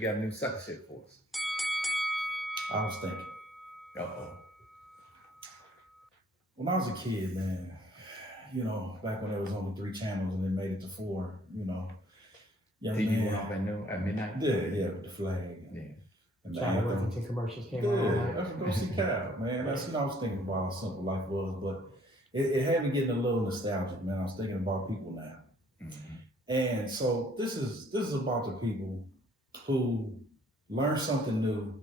you got a new sucker shit for us? I was thinking. Uh-oh. When I was a kid, man, back when there was only 3 channels and they made it to 4, young TV man. went off at midnight? Yeah, with the flag. Yeah. And the China anthem. Worthington commercials came Yeah, on. I should go see Cal, man. That's I was thinking about how simple life was, but it had me getting a little nostalgic, man. I was thinking about people now. Mm-hmm. And so this is about the people who learn something new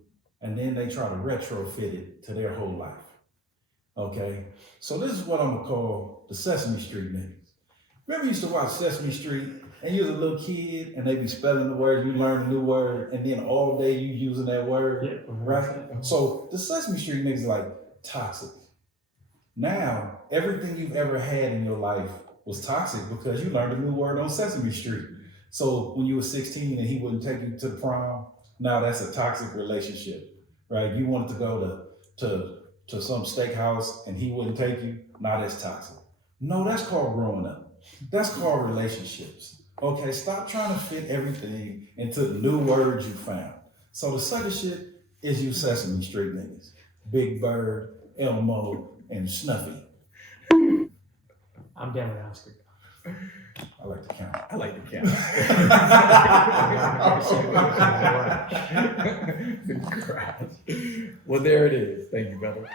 and then they try to retrofit it to their whole life. Okay? So this is what I'm gonna call the Sesame Street niggas. Remember you used to watch Sesame Street and you was a little kid and they be spelling the words, you learn a new word, and then all day you using that word, Yeah, right? So the Sesame Street niggas like toxic. Now, everything you've ever had in your life was toxic because you learned a new word on Sesame Street. So when you were 16 and he wouldn't take you to the prom, now that's a toxic relationship, right? You wanted to go to some steakhouse and he wouldn't take you, now that's toxic. No, that's called growing up. That's called relationships. Okay, stop trying to fit everything into the new words you found. So the sucker shit is you Sesame Street niggas. Big Bird, Elmo, and Snuffy. I'm down with Oscar. I like to count. I like the count. Well, there it is. Thank you, brother.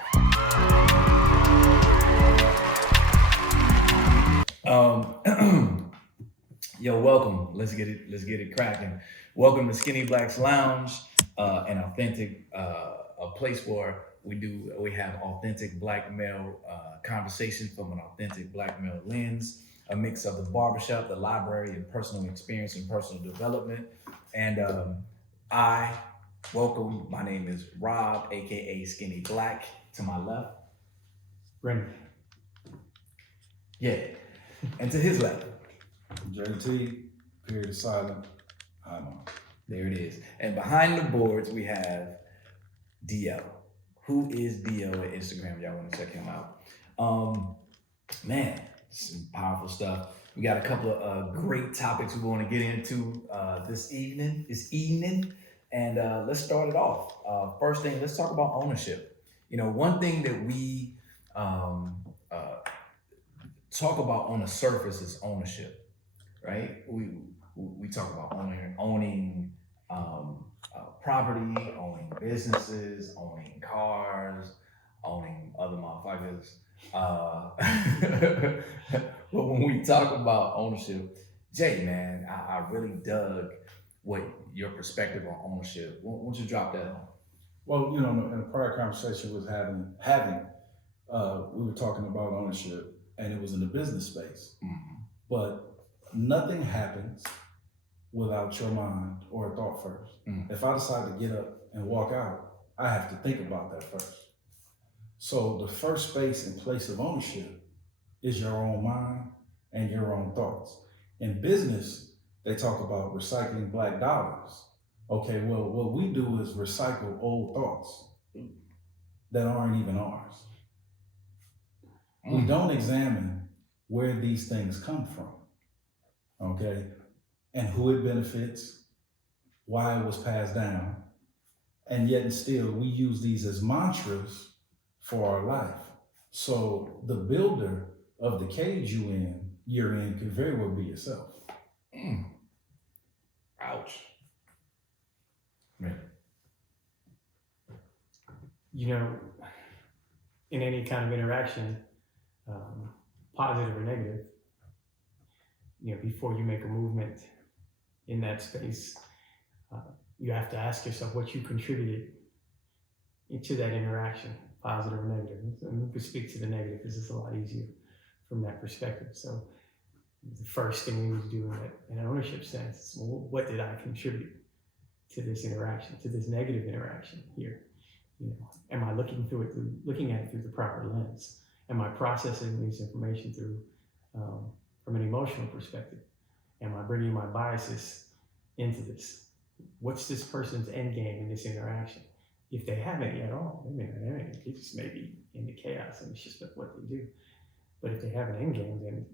Yo, welcome. Let's get it cracking. Welcome to Skinny Black's Lounge, an authentic a place where we have authentic black male conversation from an authentic black male lens, a mix of the barbershop, the library, and personal experience and personal development. And I welcome. My name is Rob, aka Skinny Black. To my left, Brendan. yeah, and to his left, JT, period of silent. I'm on. there it is. And behind the boards we have DL. Who is DL at Instagram? Y'all want to check him out? Man, some powerful stuff. We got a couple of great topics we want to get into this evening. And let's start it off. First thing, let's talk about ownership. One thing that we talk about on the surface is ownership, right? We talk about owning property, owning businesses, owning cars, owning other motherfuckers. But when we talk about ownership, Jay, man, I really dug what your perspective on ownership. Why don't you drop that on? Well, in a prior conversation was we were talking about ownership, and it was in the business space. Mm-hmm. But nothing happens without your mind or a thought first. Mm-hmm. If I decide to get up and walk out, I have to think about that first. So the first space and place of ownership is your own mind and your own thoughts. In business, they talk about recycling black dollars. Okay, well, what we do is recycle old thoughts that aren't even ours. We don't examine where these things come from, okay? And who it benefits, why it was passed down, and yet and still we use these as mantras for our life. So the builder of the cage you're in could very well be yourself. Ouch. Man. In any kind of interaction, positive or negative, before you make a movement in that space, you have to ask yourself what you contributed into that interaction, positive or negative. And we could speak to the negative because it's a lot easier from that perspective. So the first thing we need to do in an ownership sense is, well, what did I contribute to this interaction, to this negative interaction here? Am I looking at it through the proper lens? Am I processing this information through from an emotional perspective? Am I bringing my biases into this? What's this person's end game in this interaction? If they have any at all, they just may be into chaos and it's just what they do. But if they have an end game, then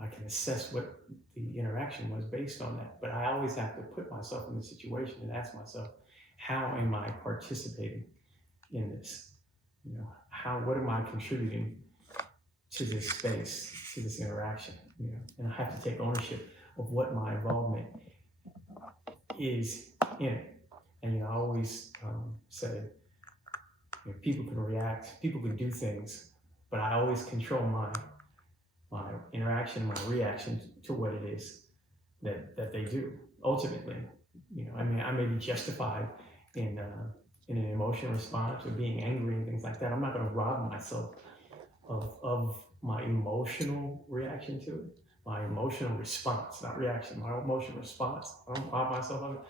I can assess what the interaction was based on that. But I always have to put myself in the situation and ask myself, how am I participating in this? You know, what am I contributing to this space, to this interaction? You know, and I have to take ownership of what my involvement is in it. And you know, I always say, you know, people can react, people can do things, but I always control my interaction, my reaction to what it is that they do. Ultimately, you know, I mean, I may be justified in an emotional response or being angry and things like that. I'm not going to rob myself of my emotional reaction to it, my emotional response, not reaction, my emotional response. I don't rob myself of it,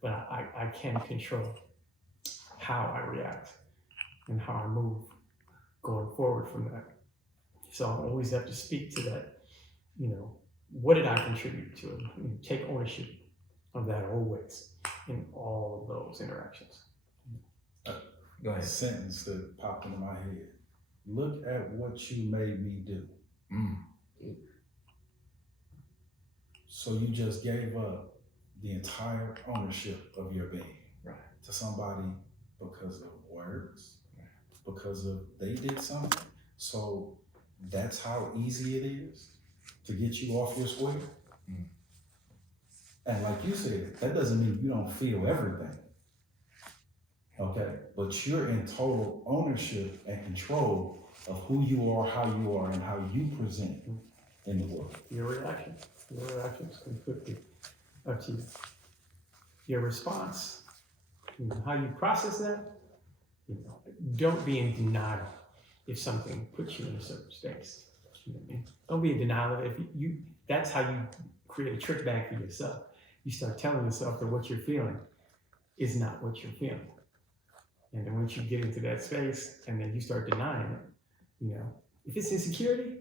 but I can control how I react and how I move going forward from that. So I always have to speak to that, you know, what did I contribute to it? And take ownership of that always in all of those interactions. Go A ahead. sentence that popped into my head. Look at what you made me do. Mm. So you just gave up the entire ownership of your being to somebody because of words, because of they did something. So that's how easy it is to get you off your square. Mm. And like you said, that doesn't mean you don't feel everything. Okay, but you're in total ownership and control of who you are, and how you present in the world. Your reactions completely up to you. Your response, you know, how you process that, you know, don't be in denial if something puts you in a certain space. You know what I mean? Don't be in denial of it. If you that's how you create a trick bag for yourself. You start telling yourself that what you're feeling is not what you're feeling. And then once you get into that space and then you start denying it, you know, if it's insecurity,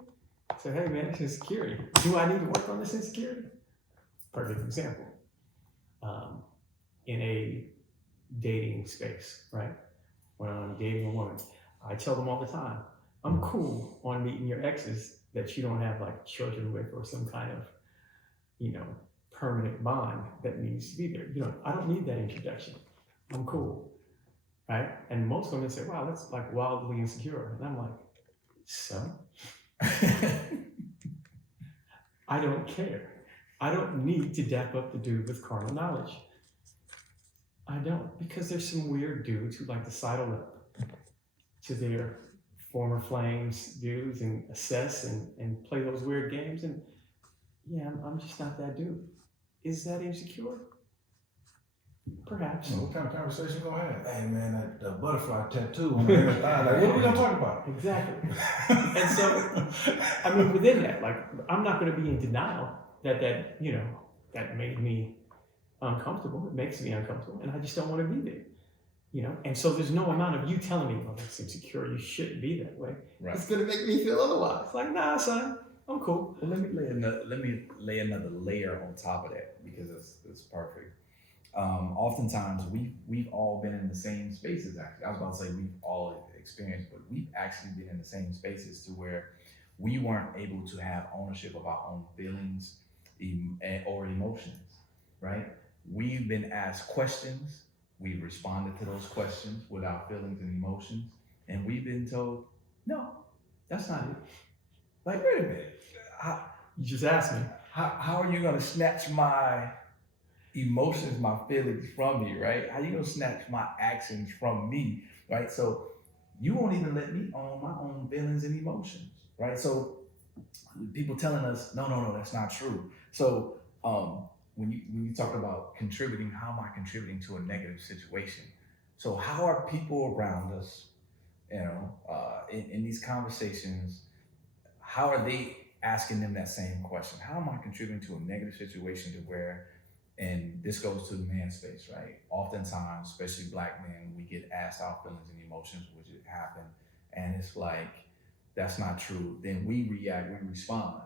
say, hey man, it's insecurity. Do I need to work on this insecurity? Perfect example. In a dating space, right? When I'm dating a woman, I tell them all the time, I'm cool on meeting your exes that you don't have like children with or some kind of, you know, permanent bond that needs to be there. You know, I don't need that introduction. I'm cool. Right? And most women say, wow, that's like wildly insecure. And I'm like, so? I don't care. I don't need to dap up the dude with carnal knowledge. I don't, because there's some weird dudes who like to sidle up to their former flames dudes and assess and play those weird games. And yeah, I'm just not that dude. Is that insecure? Perhaps. What kind of conversation you gonna have? Hey man, that butterfly tattoo on the thigh. Like, what are we gonna talk about? Exactly. And so, I mean, within that, like, I'm not going to be in denial that you know, that made me uncomfortable. It makes me uncomfortable, and I just don't want to be there. You know, and so there's no amount of you telling me, "Oh, that's insecure. You shouldn't be that way." Right. It's going to make me feel otherwise. Like, nah, son, I'm cool. Well, let me lay another layer on top of that because it's perfect. Oftentimes we've all been in the same spaces. Actually, I was about to say we've all experienced, but we've actually been in the same spaces to where we weren't able to have ownership of our own feelings or emotions. Right? We've been asked questions. We've responded to those questions with our feelings and emotions, and we've been told, "No, that's not it." Like, wait a minute. You just asked me. How are you going to snatch my emotions, my feelings from me, right? How you gonna snatch my actions from me, right? So you won't even let me own my own feelings and emotions, right? So people telling us, no, that's not true. So when you talk about contributing, how am I contributing to a negative situation? So how are people around us, you know, in these conversations, how are they asking them that same question? How am I contributing to a negative situation to where, and this goes to the man space, right? Oftentimes, especially Black men, we get asked our feelings and emotions, which happen, and it's like, that's not true. Then we react, we respond,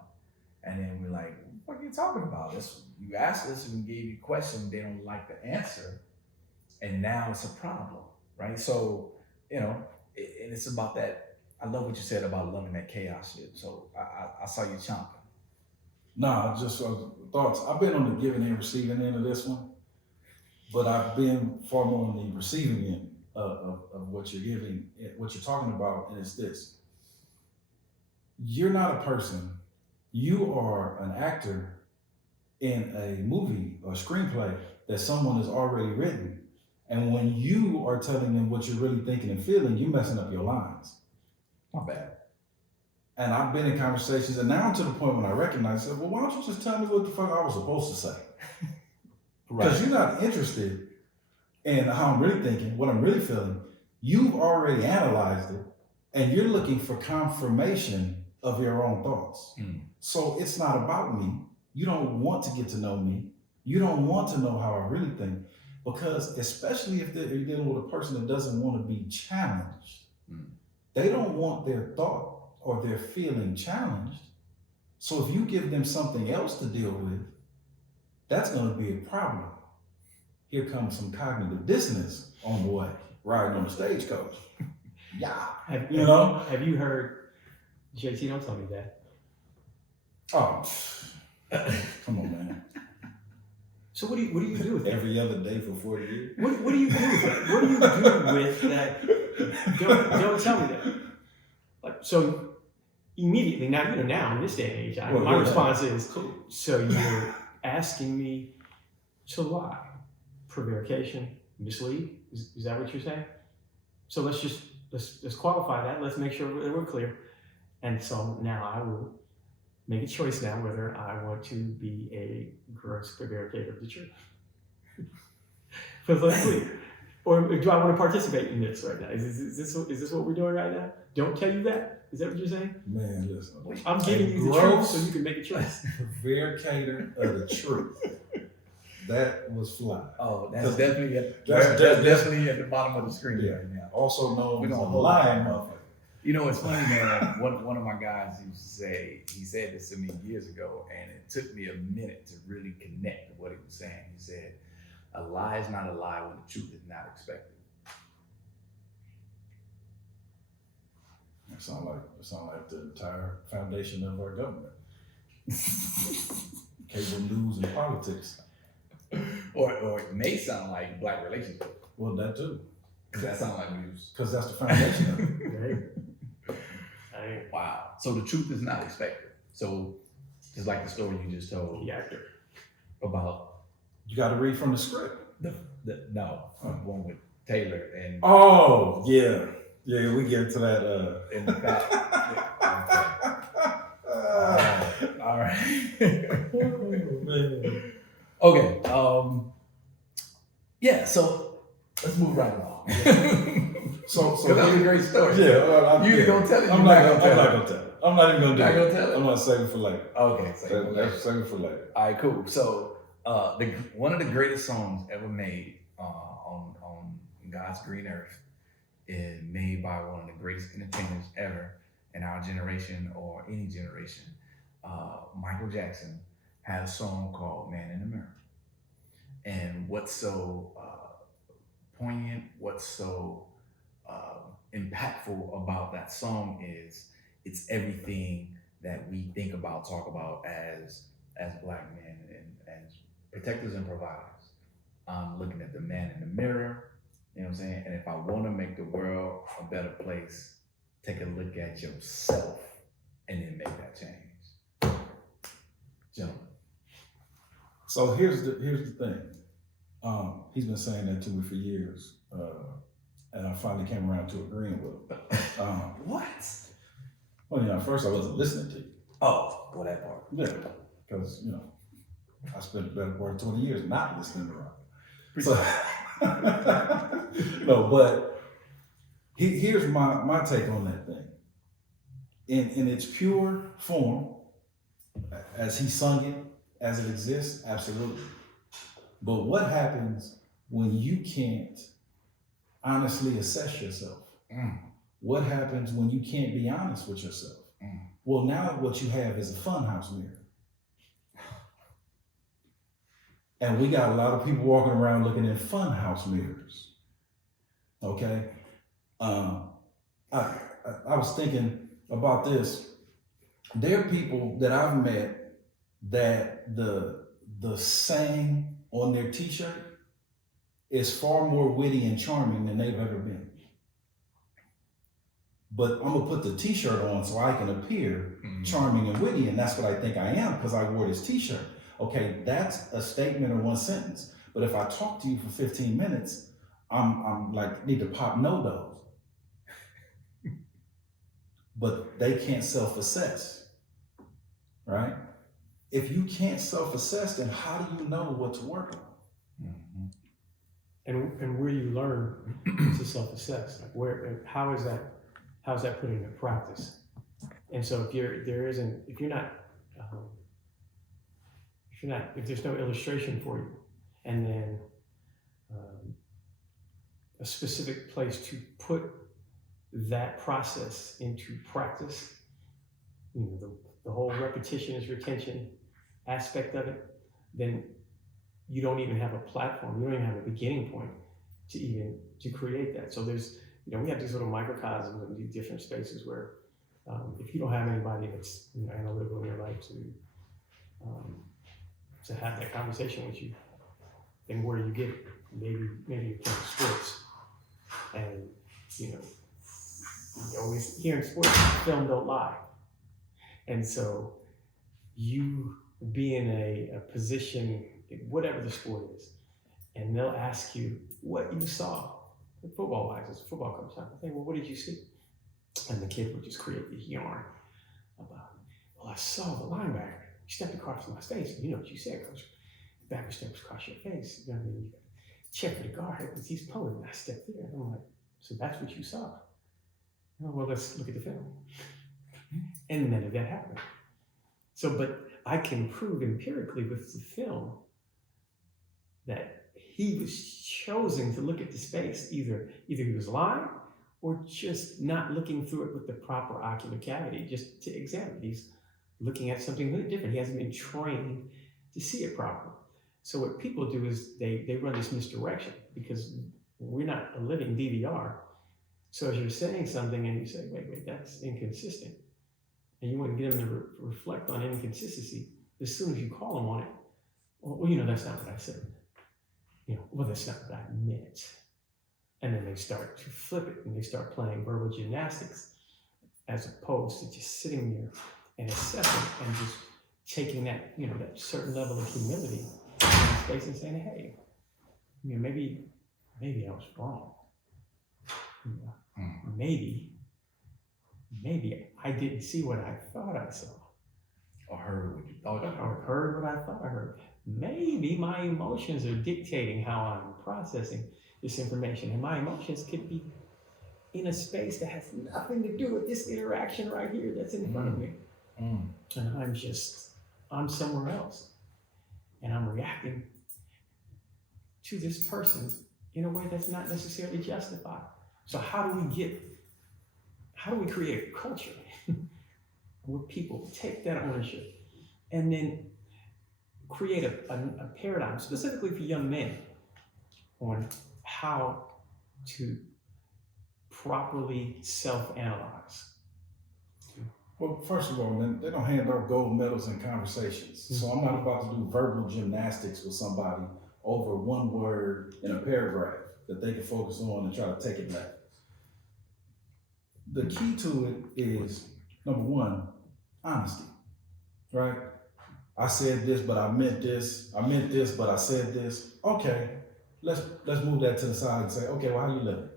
and then we're like, what are you talking about? You asked us and we gave you a question, they don't like the answer, and now it's a problem, right? So, you know, and it's about that. I love what you said about loving that chaos shit. So I saw you chomping. Nah, just thoughts. I've been on the giving and receiving end of this one, but I've been far more on the receiving end of what you're giving, what you're talking about, and it's this. You're not a person. You are an actor in a movie or screenplay that someone has already written. And when you are telling them what you're really thinking and feeling, you're messing up your lines. My bad. And I've been in conversations, and now I'm to the point when I recognize it. Well, why don't you just tell me what the fuck I was supposed to say? Because you're not interested in how I'm really thinking, what I'm really feeling. You've already analyzed it, and you're looking for confirmation of your own thoughts. So it's not about me. You don't want to get to know me. You don't want to know how I really think, because especially if you're dealing with a person that doesn't want to be challenged, they don't want their thought or their feeling challenged. So if you give them something else to deal with, that's going to be a problem. Here comes some cognitive dissonance on the way, riding on the stagecoach. Yeah, Have you heard, JT, don't tell me that. Oh, come on, man. So what do you do with that? Every other day for 40 years. What do you do with that? What do you do with that? Don't tell me that. Like, so immediately, now in this day and age, my response is, cool. So you're asking me to lie, prevarication, mislead? Is that what you're saying? So let's qualify that. Let's make sure that we're clear. And so now I will make a choice now whether I want to be a gross prevaricator of the truth. Because let's clear. Or do I want to participate in this right now? Is this what we're doing right now? Don't tell you that? Is that what you're saying? Man, listen. I'm giving you the truth so you can make a choice. Prevaricator of the truth. That was fly. Oh, that's definitely at the bottom of the screen right now. Also known as a hold lying on. motherfucker. You know, it's funny, man. One of my guys used to say, he said this to me years ago, and it took me a minute to really connect to what he was saying. He said, a lie is not a lie when the truth is not expected. It sound like the entire foundation of our government. Cable news and politics. Or it may sound like black relationships. Well, that too. Because that sounds like news. Because that's the foundation of it. Right. Wow. So the truth is not expected. So just like the story you just told The actor. about You got to read from the script. one with Taylor and Oh, yeah. Yeah, we get to that. in the fact. All right. Man. Okay. Yeah. So let's move right along. So that was a great story. Yeah, You gonna tell it? I'm not gonna tell it. I'm not even gonna do Not it. gonna tell it? I'm gonna save it for later. Okay. Save it for later. All right. Cool. So one of the greatest songs ever made on God's green earth is made by one of the greatest entertainers ever in our generation or any generation. Michael Jackson had a song called "Man in the Mirror," and what's so poignant, what's so impactful about that song is it's everything that we think about, talk about as Black men and as protectors and providers. I'm looking at the man in the mirror, you know what I'm saying? And if I want to make the world a better place, take a look at yourself and then make that change. Gentlemen. So here's the thing. He's been saying that to me for years, and I finally came around to agreeing with him. What? Well, at first I wasn't listening to you. Oh, well, that part. Yeah, because I spent the better part of 20 years not listening to rock. So, no, but here's my take on that thing. In its pure form, as he sung it, as it exists, absolutely. But what happens when you can't honestly assess yourself? What happens when you can't be honest with yourself? Well, now what you have is a funhouse mirror. And we got a lot of people walking around looking in funhouse mirrors. Okay? I was thinking about this. There are people that I've met that the saying on their t-shirt is far more witty and charming than they've ever been. But I'm gonna put the t-shirt on so I can appear charming and witty, and that's what I think I am because I wore this t-shirt. Okay, that's a statement or one sentence. But if I talk to you for 15 minutes, I'm like need to pop no-dos. But they can't self-assess, right? If you can't self-assess, then how do you know what's working? Mhm. And where do you learn to self-assess? Like how is that put into practice? And so if there's no illustration for you, and then a specific place to put that process into practice, the whole repetition is retention aspect of it, then you don't even have a platform, you don't even have a beginning point to create that. So there's, we have these little microcosms in these different spaces where if you don't have anybody that's analytical in your life to have that conversation with you, then where do you get it? Maybe you're playing sports, and you always hear in sports, film don't lie. And so you be in a position, whatever the sport is, and they'll ask you what you saw. Football-wise, as football comes out, I think, well, what did you see? And the kid would just create this yarn about, well, I saw the linebacker. He stepped across my face. You know what you said, Coach. The backer steps across your face. You know what I mean? You check for the guard because he's pulling. I stepped there. And I'm like, so that's what you saw. Well, let's look at the film. And none of that happened. So, but I can prove empirically with the film that he was choosing to look at the space. Either he was lying or just not looking through it with the proper ocular cavity, just to examine. He's looking at something really different. He hasn't been trained to see it properly. So what people do is they run this misdirection because we're not a living DVR. So as you're saying something and you say, wait, that's inconsistent, and you want to get them to reflect on inconsistency, as soon as you call them on it, well, that's not what I said. Well, that's not what I meant. And then they start to flip it and they start playing verbal gymnastics as opposed to just sitting there and assessing and just taking that, that certain level of humility in space and saying, hey, maybe I was wrong. Maybe I didn't see what I thought I saw. Or heard what you thought you heard. Or heard what I thought I heard. Maybe my emotions are dictating how I'm processing this information. And my emotions could be in a space that has nothing to do with this interaction right here that's in front of me. And I'm somewhere else. And I'm reacting to this person in a way that's not necessarily justified. So how do we create a culture where people take that ownership and then create a paradigm specifically for young men on how to properly self-analyze? Well, first of all, man, they don't hand out gold medals in conversations. So I'm not about to do verbal gymnastics with somebody over one word in a paragraph that they can focus on and try to take it back. The key to it is, number one, honesty, right? I said this, but I meant this. I meant this, but I said this. Okay, let's move that to the side and say, okay, well, how you living?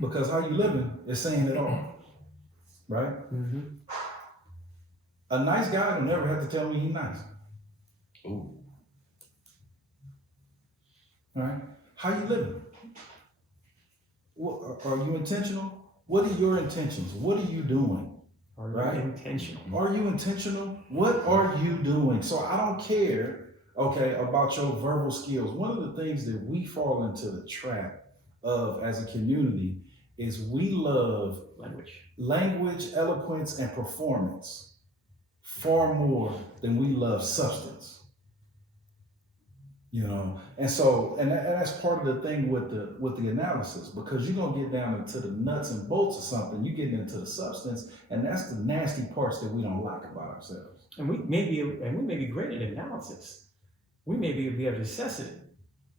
Because how you living is saying it all, right? Mm-hmm. A nice guy will never have to tell me he's nice. Ooh. Right? How you living? Are you intentional? What are your intentions? What are you doing? Are you intentional? Are you intentional? What are you doing? So I don't care, okay, about your verbal skills. One of the things that we fall into the trap of as a community is we love language, eloquence, and performance far more than we love substance. You know, and so and that's part of the thing with the analysis, because you're gonna get down into the nuts and bolts of something. You get into the substance, and that's the nasty parts that we don't like about ourselves. And we may be great at analysis. We may be able to assess it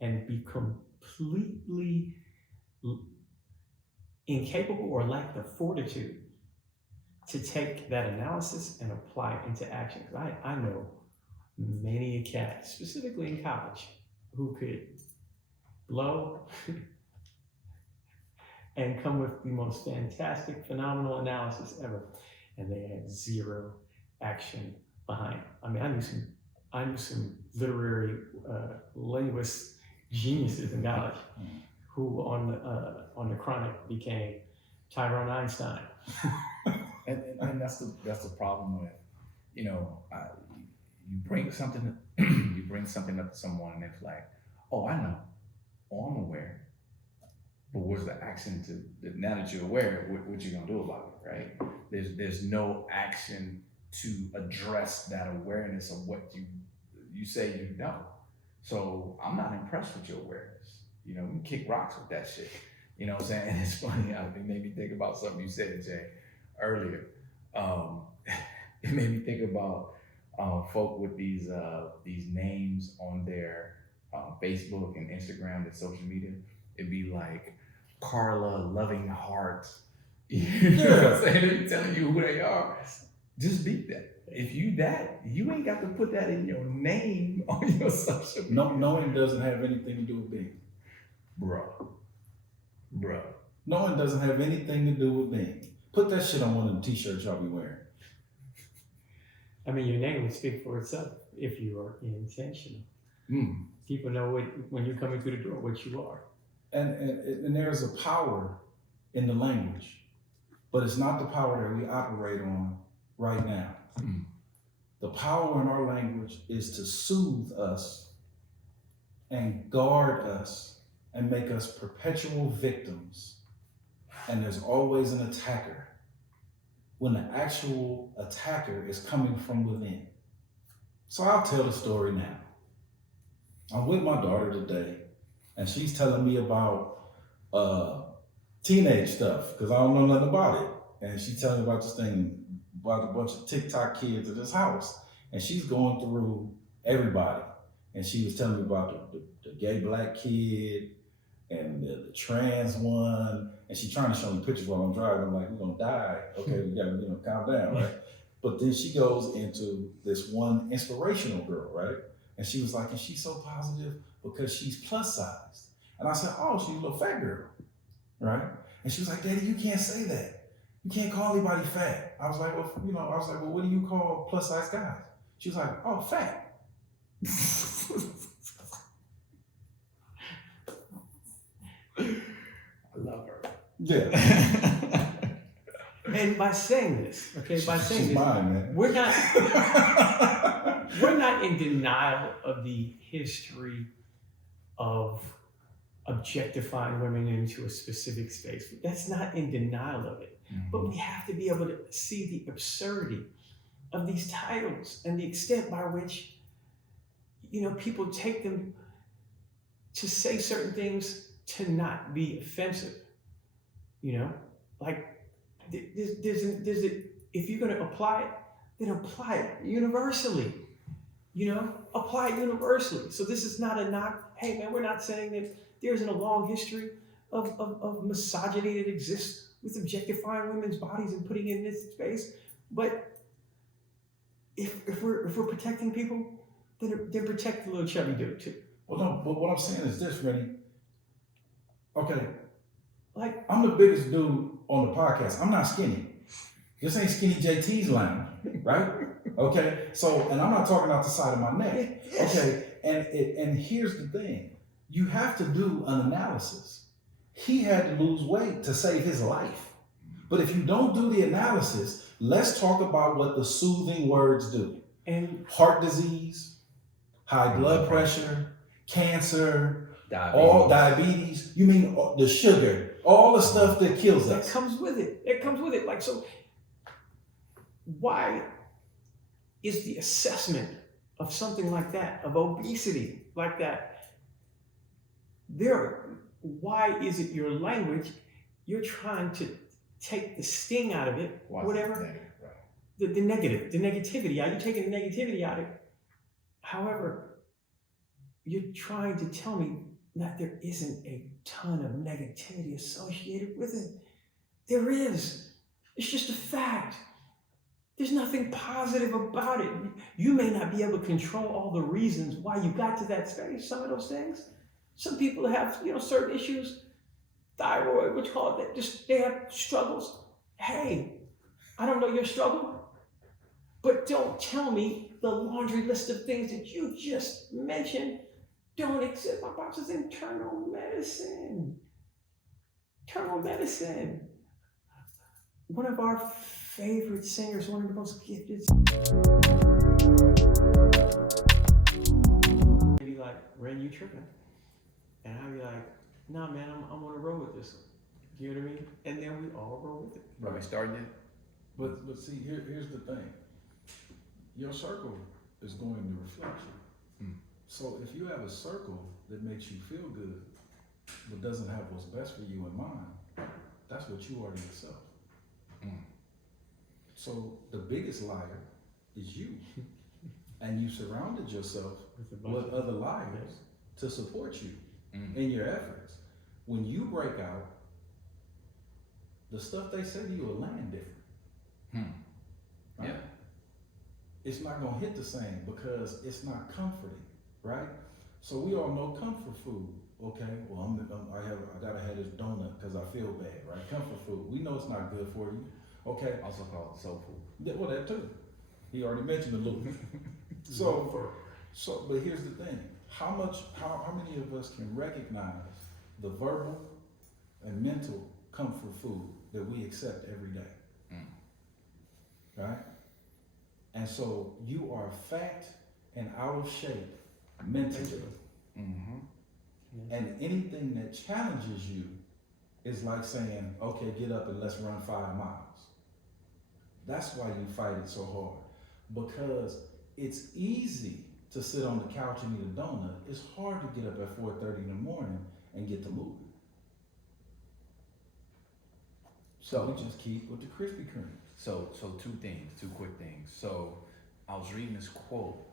and be completely incapable or lack the fortitude to take that analysis and apply it into action. Because I know many a cat, specifically in college, who could blow and come with the most fantastic, phenomenal analysis ever, and they had zero action behind it. I mean, I knew some literary linguist geniuses in college who on the Chronic became Tyrone Einstein. And that's the problem with, you know, you bring something up to someone and it's like, oh, I know, oh, I'm aware, but where's the action now that you're aware, what you gonna do about it, right? There's no action to address that awareness of what you say you know. So I'm not impressed with your awareness. You know, we can kick rocks with that shit. You know what I'm saying? And it's funny, it made me think about something you said, Jay, earlier. It made me think about folk with these names on their Facebook and Instagram and social media. It'd be like Carla Loving Heart. You know what I'm saying? They're telling you who they are. Just beat that. If you ain't got to put that in your name on your social media. No, knowing doesn't have anything to do with being. Bro. Knowing doesn't have anything to do with being. Put that shit on one of the t-shirts y'all be wearing. I mean, your name would speak for itself if you are intentional. People know when you're coming through the door what you are. And there's a power in the language, but it's not the power that we operate on right now. The power in our language is to soothe us and guard us and make us perpetual victims. And there's always an attacker when the actual attacker is coming from within. So I'll tell the story now. I'm with my daughter today, and she's telling me about teenage stuff, because I don't know nothing about it. And she's telling me about this thing, about a bunch of TikTok kids at this house. And she's going through everybody. And she was telling me about the gay black kid and the trans one. And she's trying to show me pictures while I'm driving. I'm like, we're gonna die. Okay, we gotta, calm down, right? But then she goes into this one inspirational girl, right? And she was like, and she's so positive because she's plus sized. And I said, oh, she's a little fat girl, right? And she was like, Daddy, you can't say that. You can't call anybody fat. I was like, well, well, what do you call plus size guys? She was like, oh, fat. I love her. Yeah. And by saying this, She's mine, man. we're not in denial of the history of objectifying women into a specific space. That's not in denial of it. Mm-hmm. But we have to be able to see the absurdity of these titles and the extent by which, people take them to say certain things to not be offensive. Like if you're going to apply it, then apply it universally. Apply it universally. So this is not a knock. Hey man, we're not saying that there isn't a long history of misogyny that exists with objectifying women's bodies and putting it in this space. But if we're protecting people, then protect the little chubby dude too. Well, no, but what I'm saying is this, Rennie. Okay, Like, I'm the biggest dude on the podcast. I'm not skinny. This ain't Skinny JT's lounge, right? Okay, so, and I'm not talking out the side of my neck. Yes. Okay, and here's the thing. You have to do an analysis. He had to lose weight to save his life. But if you don't do the analysis, let's talk about what the soothing words do. And heart disease, high blood pressure, cancer, Diabetes. all diabetes. You mean the sugar, all the stuff that kills that us. comes with it. It comes with it. Like, so why is the assessment of something like that, of obesity, like that, why is it your language? You're trying to take the sting out of it, Why is it whatever. negative? Right. The negative, the negativity. Are you taking the negativity out of it? However, you're trying to tell me that there isn't a ton of negativity associated with it. There is. It's just a fact. There's nothing positive about it. You may not be able to control all the reasons why you got to that space, some of those things. Some people have, certain issues, thyroid, what you call it, they have struggles. Hey, I don't know your struggle, but don't tell me the laundry list of things that you just mentioned don't exist. My boss is internal medicine. Internal medicine. One of our favorite singers, one of the most gifted. Maybe like, Ren, you tripping? And I'd be like, nah, man, I'm on a roll with this one. You know what I mean? And then we all roll with it. Are we starting it? But see, here's the thing. Your circle is going to reflect you. So if you have a circle that makes you feel good, but doesn't have what's best for you in mind, that's what you are to yourself. So the biggest liar is you. And you surrounded yourself with other liars to support you in your efforts. When you break out, the stuff they say to you will land different. Right? Yeah. It's not gonna hit the same because it's not comforting, right? So we all know comfort food. Okay, well I gotta have this donut because I feel bad, right? Comfort food. We know it's not good for you. Okay. Also called soul food. Yeah, well, that too. He already mentioned a little. But here's the thing: how many of us can recognize the verbal and mental comfort food that we accept every day? Right? And so you are fat and out of shape mentally. And anything that challenges you is like saying, okay, get up and let's run 5 miles. That's why you fight it so hard. Because it's easy to sit on the couch and eat a donut. It's hard to get up at 4:30 in the morning and get to moving. So we just keep with the Krispy Kreme. So two quick things. So I was reading this quote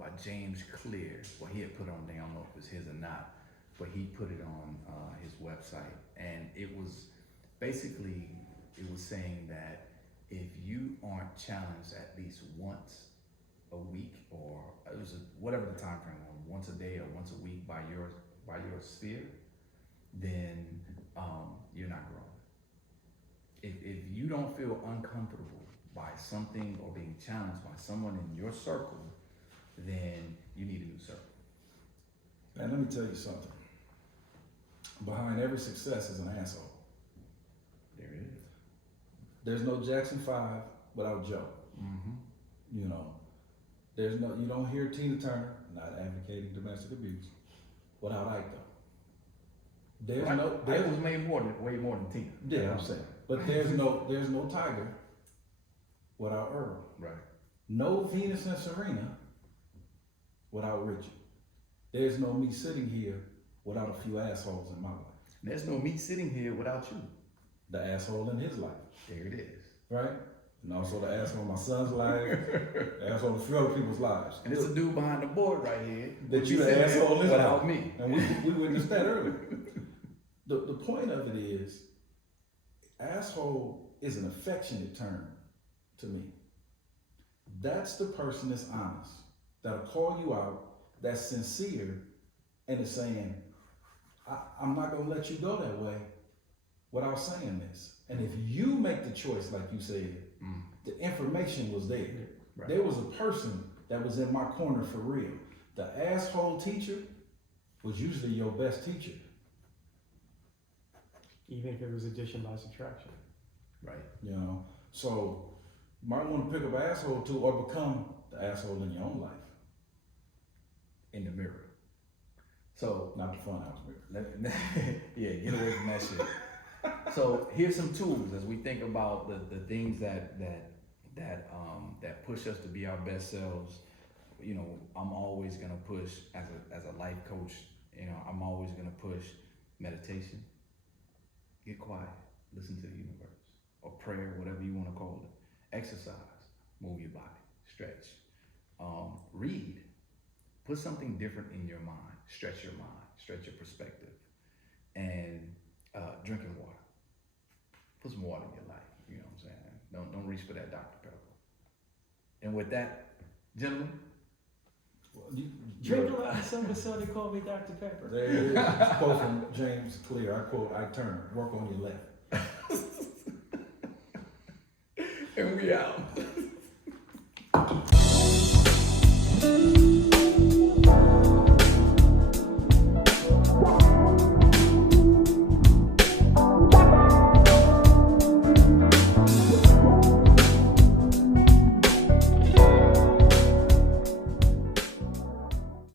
by James Clear. Well, he had put on there, I don't know if it was his or not, but he put it on his website. And it was basically, it was saying that if you aren't challenged at least once a week, or it was whatever the time frame was, once a day or once a week by your sphere, then you're not growing. If you don't feel uncomfortable by something or being challenged by someone in your circle, then you need a new circle. And let me tell you something. Behind every success is an asshole. There it is. There's no Jackson 5 without Joe. You know, you don't hear Tina Turner, not advocating domestic abuse, without Ike though. Ike was made way more than Tina. Yeah, I'm saying. But there's no Tiger without Earl. Right. No Venus and Serena without Richard. There's no me sitting here without a few assholes in my life. There's no me sitting here without you. The asshole in his life. There it is. Right? And also the asshole in my son's life, the asshole in a few other people's lives. And it's a dude behind the board right here. That you the asshole in his without life. me. And we witnessed that earlier. The point of it is, asshole is an affectionate term to me. That's the person that's honest, that'll call you out, that's sincere, and is saying, I'm not gonna let you go that way without saying this. And if you make the choice, like you said, the information was there. Right. There was a person that was in my corner for real. The asshole teacher was usually your best teacher. Even if it was addition by subtraction. Right. You know, so you might want to pick up an asshole too, or become the asshole in your own life. In the mirror. So not the funhouse mirror. Yeah, get away from that shit. So here's some tools as we think about the things that push us to be our best selves. you know, I'm always gonna push as a life coach. You know, I'm always gonna push meditation. Get quiet, listen to the universe, or prayer, whatever you want to call it. Exercise, move your body, stretch. Read, put something different in your mind, stretch your mind, stretch your perspective, and drinking water. Put some water in your life. You know what I'm saying? Don't reach for that Dr. Pepper. And with that, gentlemen, Drink a lot of soda, so they call me Dr. Pepper. There it is. Quote from James Clear. I quote, I turn, work on your left.